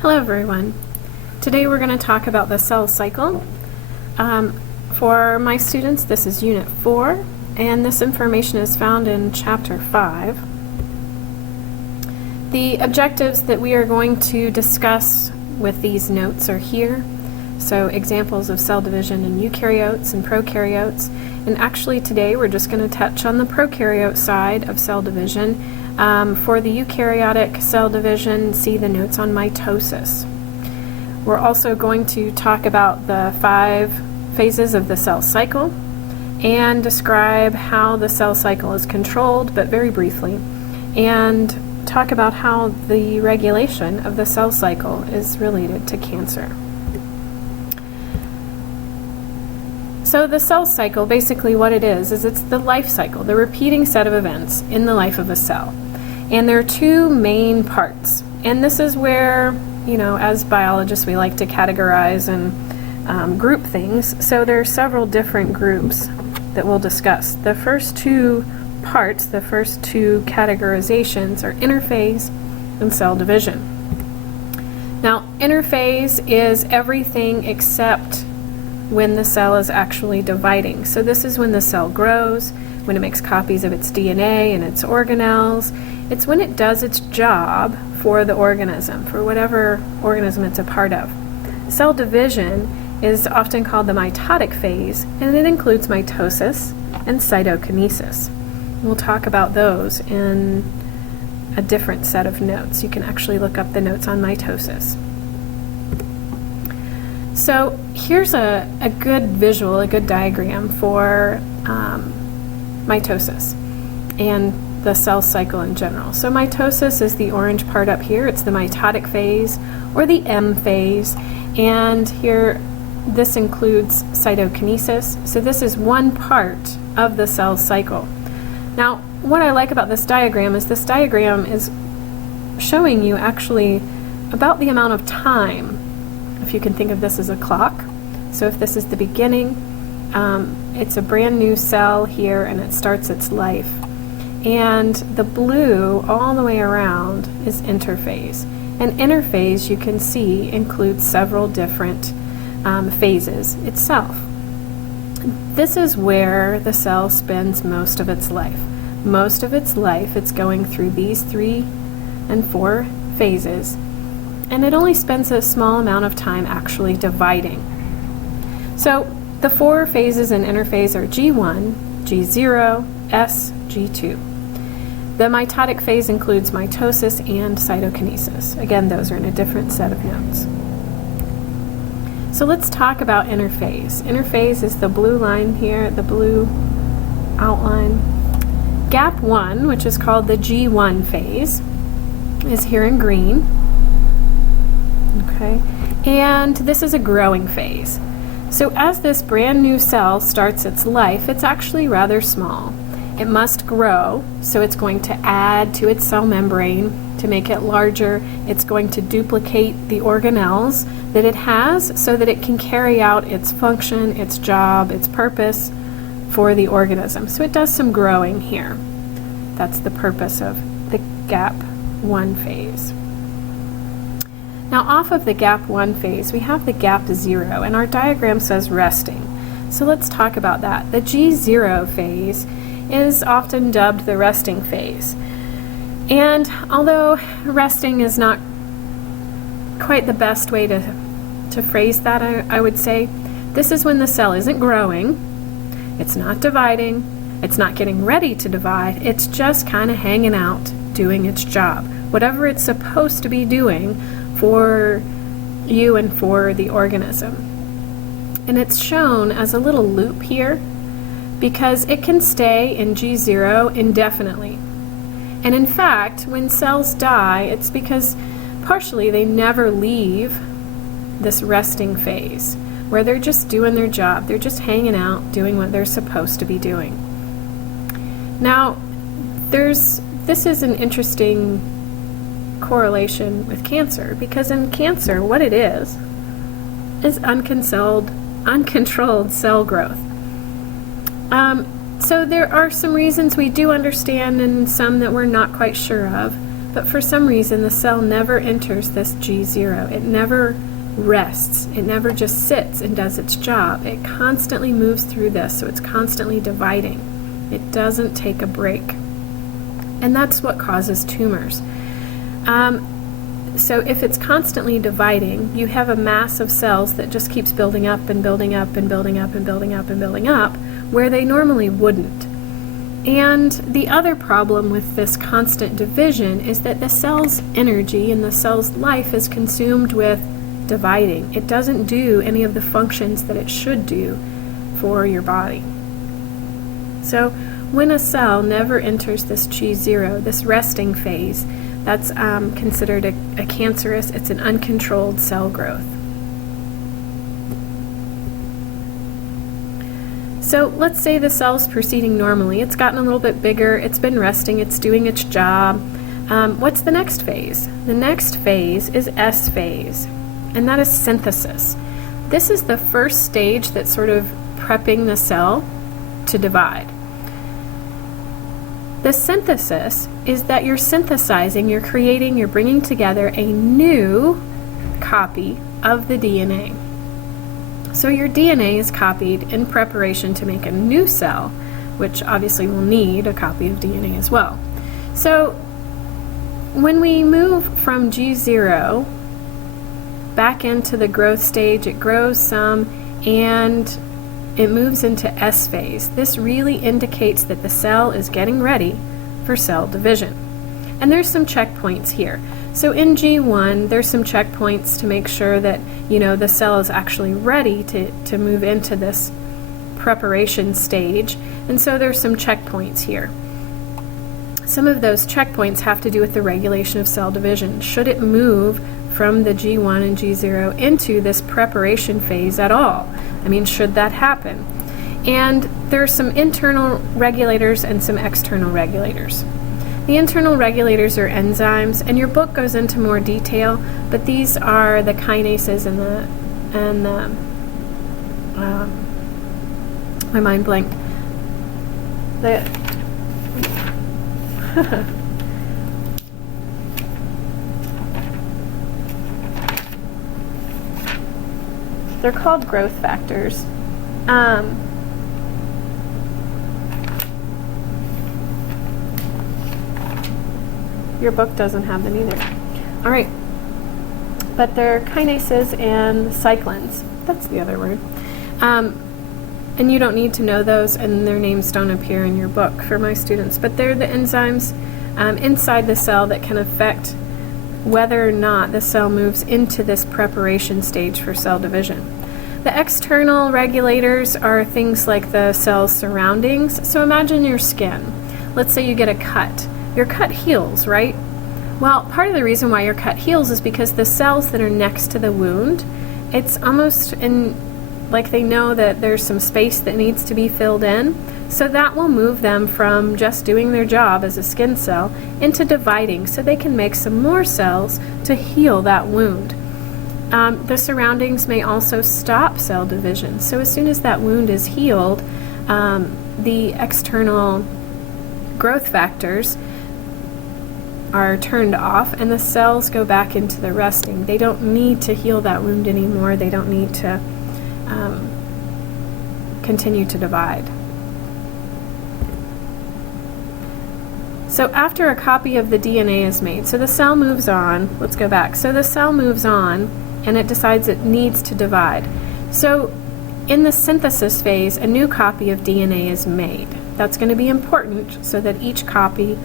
Hello everyone. Today we're going to talk about the cell cycle. For my students, this is Unit 4, and this information is found in Chapter 5. The objectives that we are going to discuss with these notes are here. So examples of cell division in eukaryotes and prokaryotes. And actually today we're just going to touch on the prokaryote side of cell division. For the eukaryotic cell division, see the notes on mitosis. We're also going to talk about the 5 phases of the cell cycle and describe how the cell cycle is controlled, but very briefly, and talk about how the regulation of the cell cycle is related to cancer. So the cell cycle, basically what it is it's the life cycle, the repeating set of events in the life of a cell. And there are 2 main parts. And this is where, as biologists, we like to categorize and group things. So there are several different groups that we'll discuss. The first 2 parts, the first 2 categorizations are interphase and cell division. Now, interphase is everything except when the cell is actually dividing. So this is when the cell grows, when it makes copies of its DNA and its organelles. It's when it does its job for the organism, for whatever organism it's a part of. Cell division is often called the mitotic phase, and it includes mitosis and cytokinesis. We'll talk about those in a different set of notes. You can actually look up the notes on mitosis. So here's a good visual, a good diagram for mitosis and the cell cycle in general. So mitosis is the orange part up here. It's the mitotic phase or the M phase. And here, this includes cytokinesis. So this is one part of the cell cycle. Now, what I like about this diagram is showing you actually about the amount of time, if you can think of this as a clock. So if this is the beginning, it's a brand new cell here and it starts its life. And the blue all the way around is interphase. And interphase, you can see, includes several different phases itself. This is where the cell spends most of its life. Most of its life, it's going through these 3 and 4 phases, and it only spends a small amount of time actually dividing. So the 4 phases in interphase are G1, G0, S, G2. The mitotic phase includes mitosis and cytokinesis. Again, those are in a different set of notes. So let's talk about interphase. Interphase is the blue line here, the blue outline. Gap 1, which is called the G1 phase, is here in green. Okay, and this is a growing phase. So as this brand new cell starts its life, it's actually rather small. It must grow, so it's going to add to its cell membrane to make it larger. It's going to duplicate the organelles that it has so that it can carry out its function, its job, its purpose for the organism. So it does some growing here. That's the purpose of the gap 1 phase. Now off of the gap 1 phase, we have the gap 0, and our diagram says resting. So let's talk about that. The G0 phase is often dubbed the resting phase. And although resting is not quite the best way to phrase that, I would say, this is when the cell isn't growing, it's not dividing, it's not getting ready to divide, it's just kind of hanging out, doing its job. Whatever it's supposed to be doing for you and for the organism. And it's shown as a little loop here because it can stay in G0 indefinitely. And in fact, when cells die, it's because partially they never leave this resting phase where they're just doing their job. They're just hanging out, doing what they're supposed to be doing. Now, this is an interesting correlation with cancer, because in cancer, what it is uncontrolled cell growth. So there are some reasons we do understand and some that we're not quite sure of but for some reason the cell never enters this G0. It never rests. It never just sits and does its job. It constantly moves through this, so it's constantly dividing. It doesn't take a break. And that's what causes tumors. So if it's constantly dividing, you have a mass of cells that just keeps building up and building up and building up and building up and building up, where they normally wouldn't. And the other problem with this constant division is that the cell's energy and the cell's life is consumed with dividing. It doesn't do any of the functions that it should do for your body. So when a cell never enters this G0, this resting phase, that's considered a cancerous, it's an uncontrolled cell growth. So let's say the cell's proceeding normally. It's gotten a little bit bigger, it's been resting, it's doing its job. What's the next phase? The next phase is S phase, and that is synthesis. This is the first stage that's sort of prepping the cell to divide. The synthesis is that you're synthesizing, you're creating, you're bringing together a new copy of the DNA. So your DNA is copied in preparation to make a new cell, which obviously will need a copy of DNA as well. So when we move from G0 back into the growth stage, it grows some and it moves into S phase. This really indicates that the cell is getting ready for cell division. And there's some checkpoints here. So in G1, there's some checkpoints to make sure that, the cell is actually ready to move into this preparation stage. And so there's some checkpoints here. Some of those checkpoints have to do with the regulation of cell division. Should it move from the G1 and G0 into this preparation phase at all? I mean, should that happen? And there's some internal regulators and some external regulators. The internal regulators are enzymes, and your book goes into more detail, but these are the kinases and the my mind blanked. They're called growth factors. Your book doesn't have them either. All right. But they're kinases and cyclins. That's the other word. And you don't need to know those, and their names don't appear in your book for my students. But they're the enzymes inside the cell that can affect whether or not the cell moves into this preparation stage for cell division. The external regulators are things like the cell's surroundings. So imagine your skin. Let's say you get a cut. Your cut heals, right? Well, part of the reason why your cut heals is because the cells that are next to the wound, it's almost like they know that there's some space that needs to be filled in. So that will move them from just doing their job as a skin cell into dividing so they can make some more cells to heal that wound. The surroundings may also stop cell division. So as soon as that wound is healed, the external growth factors are turned off and the cells go back into the resting. They don't need to heal that wound anymore. They don't need to continue to divide. So after a copy of the DNA is made, so the cell moves on, let's go back. So the cell moves on and it decides it needs to divide. So in the synthesis phase, a new copy of DNA is made. That's going to be important so that each copy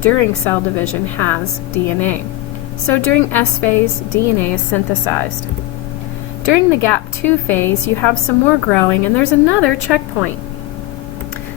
during cell division has DNA. So during S phase, DNA is synthesized. During the gap 2 phase, you have some more growing, and there's another checkpoint.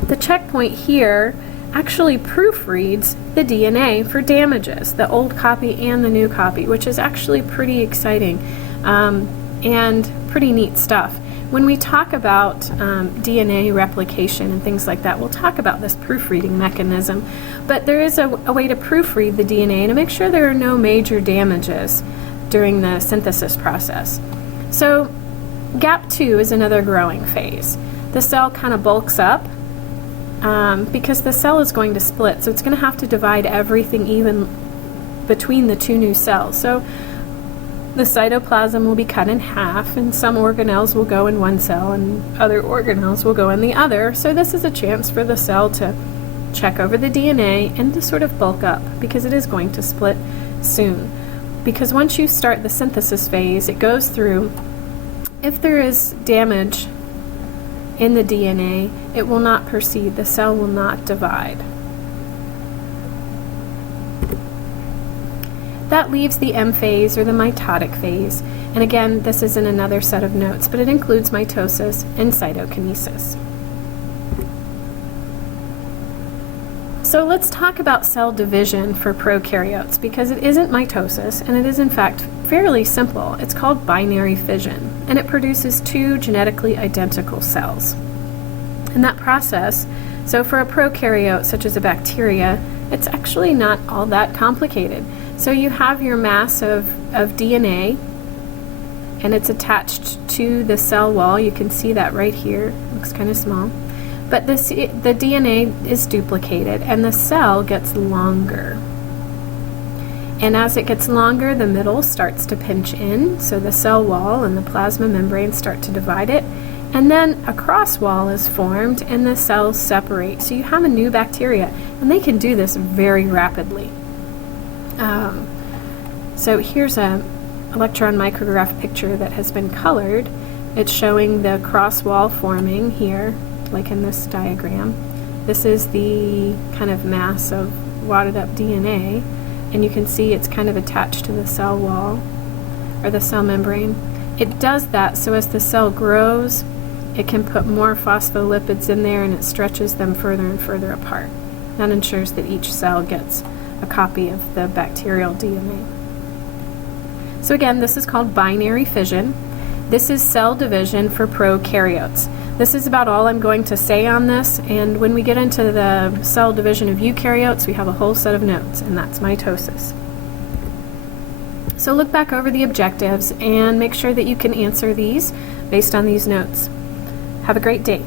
The checkpoint here actually proofreads the DNA for damages, the old copy and the new copy, which is actually pretty exciting and pretty neat stuff. When we talk about DNA replication and things like that, we'll talk about this proofreading mechanism. But there is a way to proofread the DNA to make sure there are no major damages during the synthesis process. So gap 2 is another growing phase. The cell kind of bulks up because the cell is going to split, so it's going to have to divide everything between the two new cells. So the cytoplasm will be cut in half, and some organelles will go in one cell and other organelles will go in the other. So this is a chance for the cell to check over the DNA and to sort of bulk up, because it is going to split soon. Because once you start the synthesis phase, it goes through, if there is damage in the DNA, it will not proceed, the cell will not divide. That leaves the M phase, or the mitotic phase, and again, this is in another set of notes, but it includes mitosis and cytokinesis. So let's talk about cell division for prokaryotes, because it isn't mitosis, and it is in fact fairly simple. It's called binary fission, and it produces two genetically identical cells. And that process, so for a prokaryote such as a bacteria, it's actually not all that complicated. So you have your mass of DNA, and it's attached to the cell wall. You can see that right here. It looks kind of small. But the DNA is duplicated, and the cell gets longer. And as it gets longer, the middle starts to pinch in, so the cell wall and the plasma membrane start to divide it. And then a cross wall is formed, and the cells separate. So you have a new bacteria, and they can do this very rapidly. So here's an electron micrograph picture that has been colored. It's showing the cross wall forming here, like in this diagram. This is the kind of mass of wadded up DNA, and you can see it's kind of attached to the cell wall, or the cell membrane. It does that so as the cell grows, it can put more phospholipids in there, and it stretches them further and further apart. That ensures that each cell gets a copy of the bacterial DNA. So again, this is called binary fission. This is cell division for prokaryotes. This is about all I'm going to say on this, and when we get into the cell division of eukaryotes, we have a whole set of notes, and that's mitosis. So look back over the objectives and make sure that you can answer these based on these notes. Have a great day.